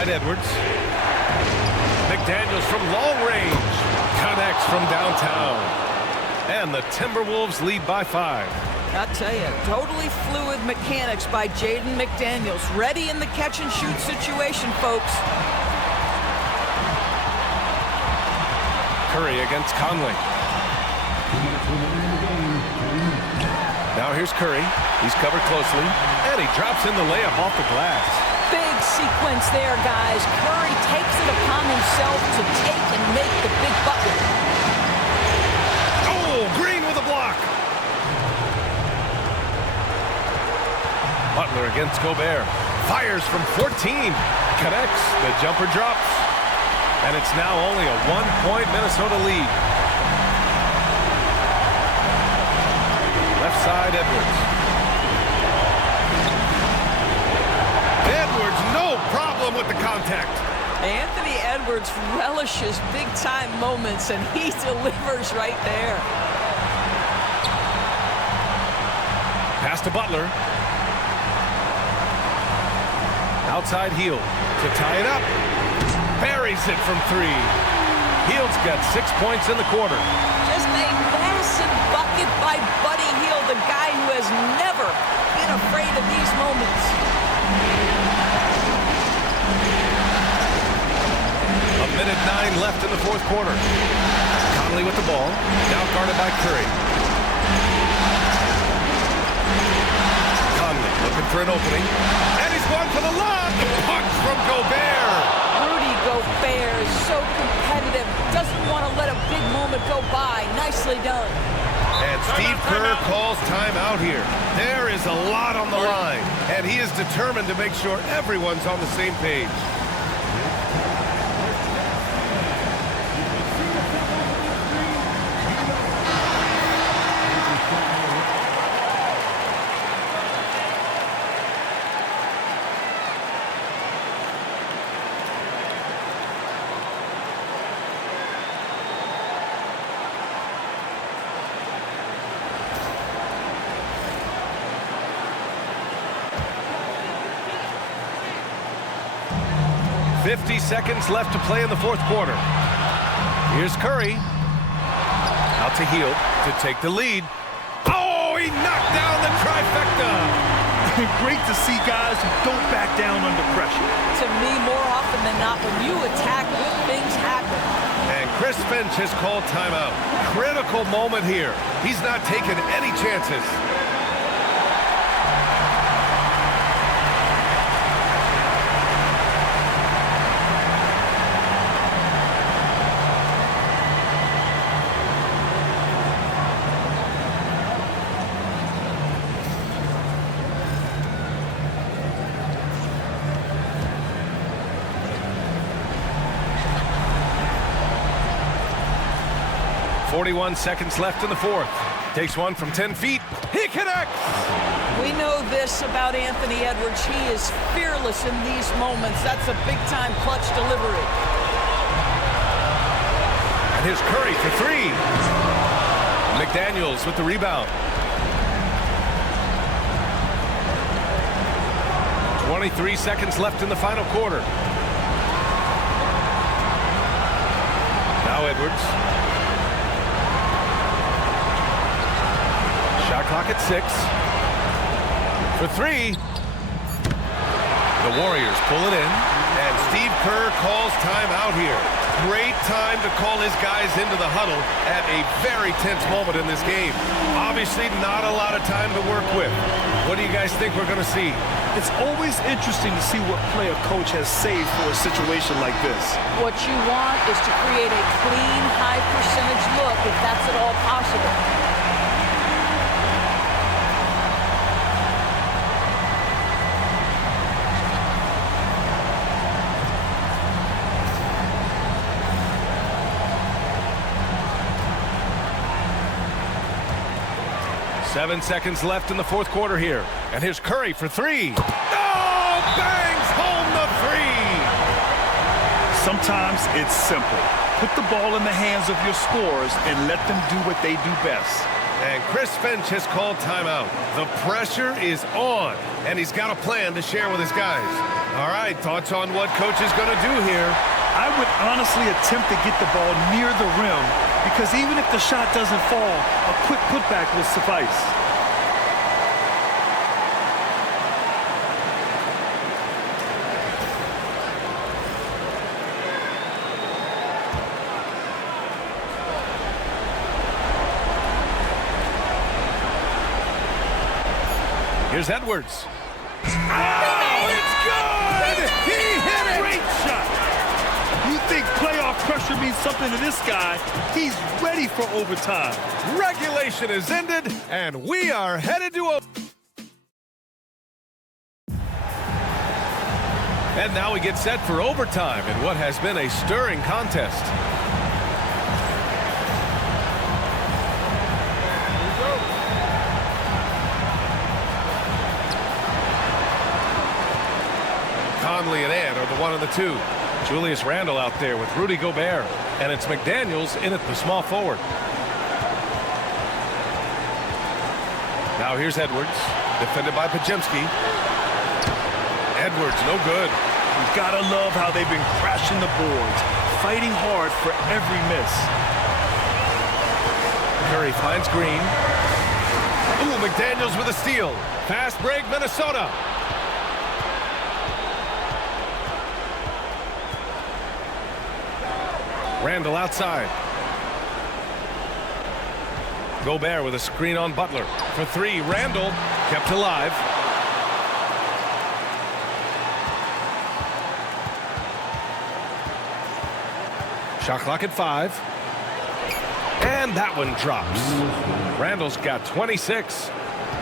side, Edwards. McDaniels from long range. Connects from downtown. And the Timberwolves lead by 5. I'll tell you, totally fluid mechanics by Jaden McDaniels. Ready in the catch-and-shoot situation, folks. Curry against Conley. Now here's Curry. He's covered closely. And he drops in the layup off the glass. Big sequence there, guys. Curry takes it upon himself to take and make the big bucket. Oh, Green with a block. Butler against Gobert. Fires from 14. Connects. The jumper drops. And it's now only a 1-point Minnesota lead. Left side, Edwards. Edwards, no problem with the contact. Anthony Edwards relishes big-time moments, and he delivers right there. Pass to Butler. Outside Hield to tie it up. Buries it from 3. Hield's got 6 points in the quarter. Just a massive bucket by Buddy Hield, the guy who has never been afraid of these moments. A minute 9 left in the fourth quarter. Conley with the ball. Now guarded by Curry. Conley looking for an opening. And he's going for the lob. The punch from Gobert. Rudy Gobert is so competitive. Doesn't want to let a big moment go by. Nicely done. And Steve Kerr calls timeout here. There is a lot on the line. And he is determined to make sure everyone's on the same page. Seconds left to play in the fourth quarter. Here's Curry. Out to Hield to take the lead. Oh, he knocked down the trifecta. Great to see guys who don't back down under pressure. To me, more often than not, when you attack, good things happen. And Chris Finch has called timeout. Critical moment here. He's not taking any chances. .41 seconds left in the fourth. Takes one from 10 feet. He connects! We know this about Anthony Edwards. He is fearless in these moments. That's a big-time clutch delivery. And here's Curry for 3. McDaniels with the rebound. 23 seconds left in the final quarter. Now Edwards. Shot clock at 6. For 3. The Warriors pull it in. And Steve Kerr calls timeout here. Great time to call his guys into the huddle at a very tense moment in this game. Obviously not a lot of time to work with. What do you guys think we're going to see? It's always interesting to see what play a coach has saved for a situation like this. What you want is to create a clean, high-percentage look if that's at all possible. Seven seconds left in the fourth quarter here. And here's Curry for 3. Oh, bangs home the 3. Sometimes it's simple. Put the ball in the hands of your scorers and let them do what they do best. And Chris Finch has called timeout. The pressure is on, and he's got a plan to share with his guys. All right, thoughts on what coach is going to do here? I would honestly attempt to get the ball near the rim because even if the shot doesn't fall, a quick putback will suffice. Here's Edwards. Oh, it's good! He hit it! Great shot! You think playoff pressure means something to this guy? He's ready for overtime. Regulation is ended, and we are headed to And now we get set for overtime in what has been a stirring contest. Conley and Ant are the 1 and the 2. Julius Randle out there with Rudy Gobert. And it's McDaniels in at the small forward. Now here's Edwards, defended by Pajemski. Edwards, no good. You've got to love how they've been crashing the boards, fighting hard for every miss. Curry finds Green. Ooh, McDaniels with a steal. Fast break, Minnesota. Randle outside. Gobert with a screen on Butler. For 3, Randle kept alive. Shot clock at 5. And that one drops. Randle's got 26.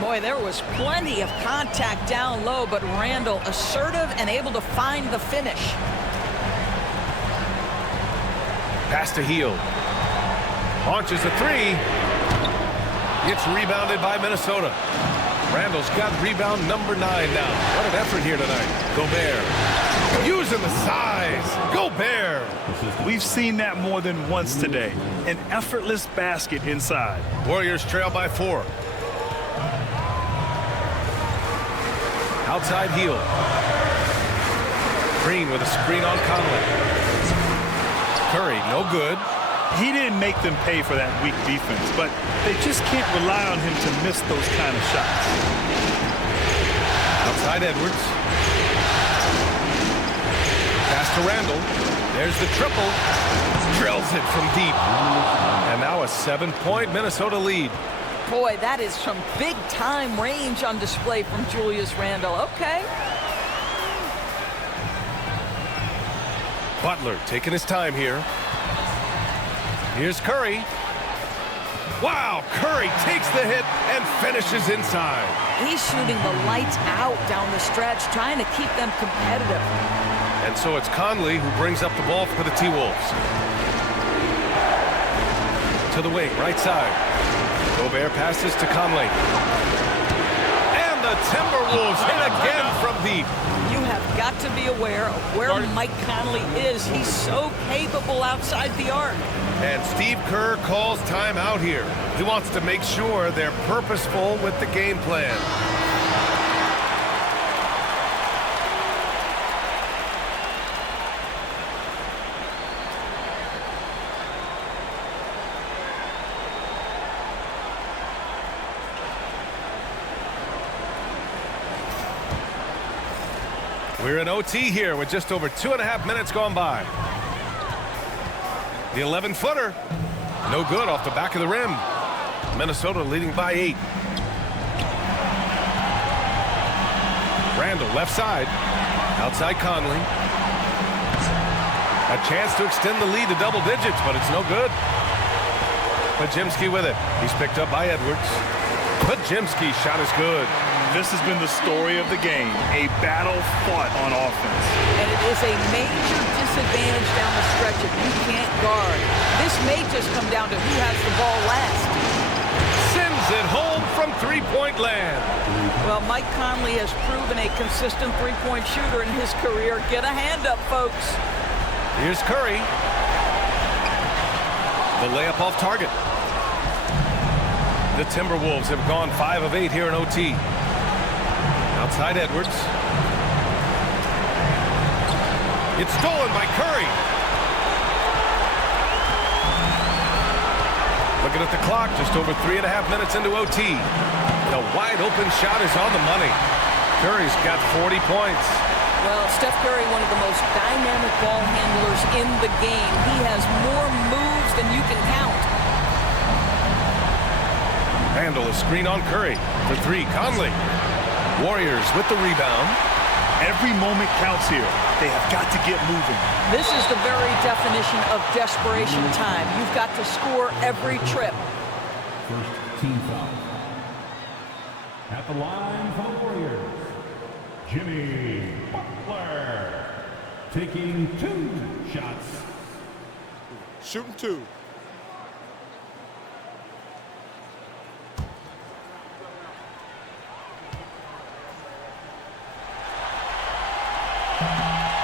Boy, there was plenty of contact down low, but Randle assertive and able to find the finish. Pass to Heel. Launches a 3. It's rebounded by Minnesota. Randle's got rebound number 9 now. What an effort here tonight. Gobert. Using the size. Gobert. We've seen that more than once today. An effortless basket inside. Warriors trail by 4. Outside Heel. Green with a screen on Conley. Curry, no good. He didn't make them pay for that weak defense, but they just can't rely on him to miss those kind of shots. Outside Edwards. Pass to Randle. There's the triple. Drills it from deep. And now a 7-point Minnesota lead. Boy, that is some big-time range on display from Julius Randle. Okay. Butler taking his time here. Here's Curry. Wow, Curry takes the hit and finishes inside. He's shooting the lights out down the stretch, trying to keep them competitive. And so it's Conley who brings up the ball for the T-Wolves. To the wing, right side. Gobert passes to Conley. And the Timberwolves hit again from deep. You have got to be aware of where Mike Conley is. He's so capable outside the arc. And Steve Kerr calls timeout here. He wants to make sure they're purposeful with the game plan. We're in OT here with just over 2.5 minutes gone by. The 11-footer. No good off the back of the rim. Minnesota leading by 8. Randle left side. Outside Conley. A chance to extend the lead to double digits, but it's no good. Pajemski with it. He's picked up by Edwards. Pajemski's shot is good. This has been the story of the game, a battle fought on offense. And it is a major disadvantage down the stretch if you can't guard. This may just come down to who has the ball last. Sends it home from three-point land. Well, Mike Conley has proven a consistent three-point shooter in his career. Get a hand up, folks. Here's Curry. The layup off target. The Timberwolves have gone 5 of 8 here in OT. Outside Edwards. It's stolen by Curry. Looking at the clock, just over 3.5 minutes into OT. The wide open shot is on the money. Curry's got 40 points. Well, Steph Curry, one of the most dynamic ball handlers in the game. He has more moves than you can count. Handle a screen on Curry. For 3, Conley. Warriors with the rebound. Every moment counts here. They have got to get moving. This is the very definition of desperation time. You've got to score every trip. First team foul. At the line for the Warriors, Jimmy Butler. Taking 2 shots. Shooting 2.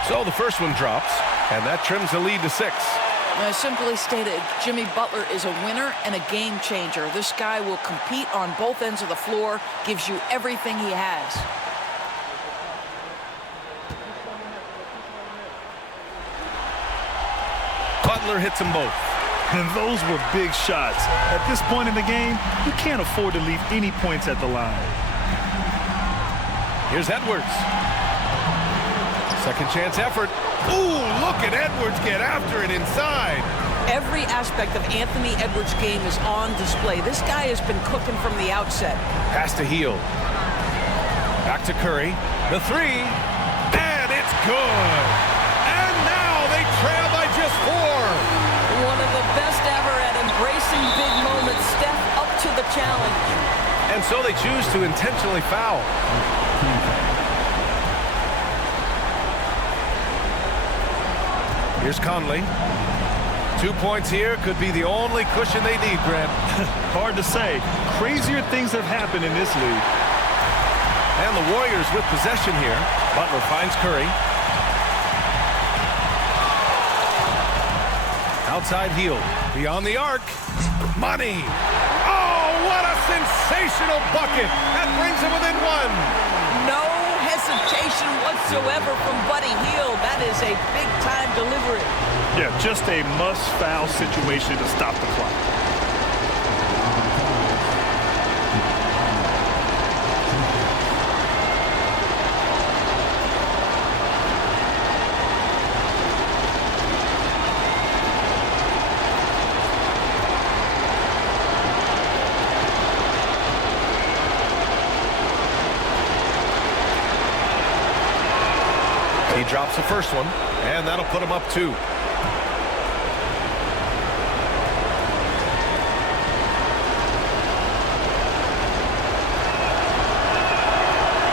So the first one drops, and that trims the lead to 6. Simply stated, Jimmy Butler is a winner and a game changer. This guy will compete on both ends of the floor, gives you everything he has. Butler hits them both. And those were big shots. At this point in the game, you can't afford to leave any points at the line. Here's Edwards. Second chance effort. Ooh, look at Edwards get after it inside. Every aspect of Anthony Edwards' game is on display. This guy has been cooking from the outset. Pass to Hield. Back to Curry. The 3. And it's good. And now they trail by just 4. One of the best ever at embracing big moments. Steph up to the challenge. And so they choose to intentionally foul. Here's Conley. 2 points here could be the only cushion they need, Grant. Hard to say. Crazier things have happened in this league. And the Warriors with possession here. Butler finds Curry. Outside Hield. Beyond the arc. Money. Oh, what a sensational bucket. That brings him within 1. No hesitation whatsoever from Buddy Hield. That is a big-time delivery. Yeah, just a must-foul situation to stop the clock. He drops the first one, and that'll put him up 2.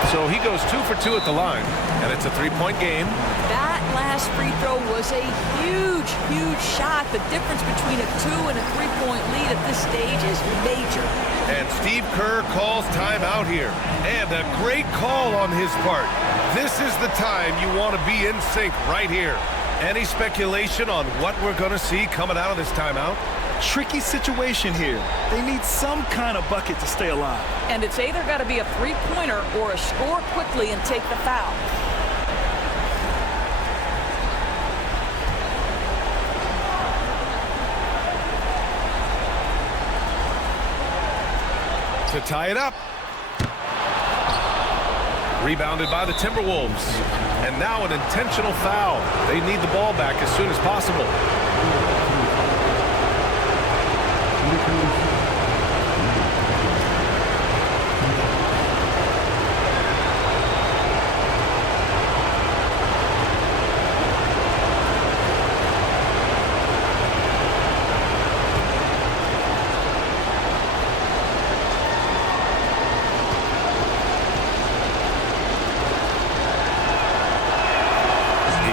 So he goes 2 for 2 at the line, and it's a 3-point game. That last free throw was a huge, huge shot. The difference between a 2 and a 3-point lead at this stage is major. And Steve Kerr calls timeout here. And a great call on his part. This is the time you want to be in sync right here. Any speculation on what we're going to see coming out of this timeout? Tricky situation here. They need some kind of bucket to stay alive. And it's either got to be a three-pointer or a score quickly and take the foul. To tie it up. Rebounded by the Timberwolves. And now an intentional foul. They need the ball back as soon as possible.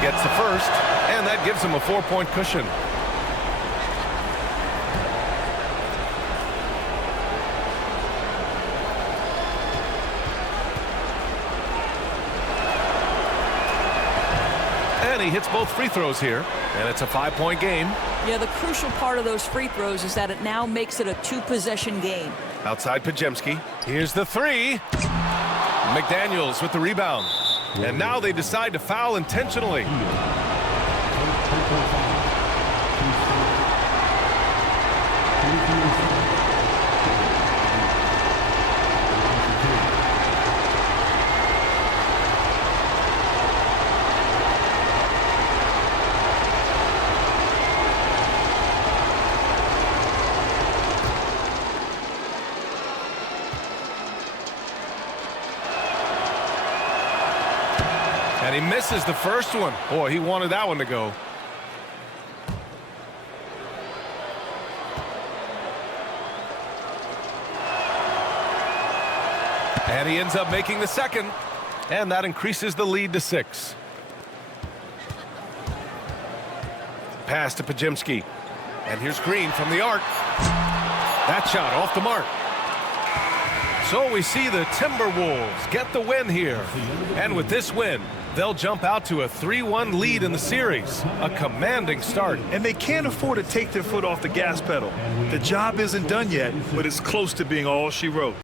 Gets the first, and that gives him a 4-point cushion. Again, he hits both free throws here, and it's a 5-point game. Yeah, the crucial part of those free throws is that it now makes it a 2-possession game. Outside Pajemski. Here's the three. McDaniels with the rebound. And now they decide to foul intentionally. And he misses the first one. Boy, he wanted that one to go. And he ends up making the second. And that increases the lead to 6. Pass to Pajemski. And here's Green from the arc. That shot off the mark. So we see the Timberwolves get the win here. And with this win, they'll jump out to a 3-1 lead in the series. A commanding start. And they can't afford to take their foot off the gas pedal. The job isn't done yet, but it's close to being all she wrote.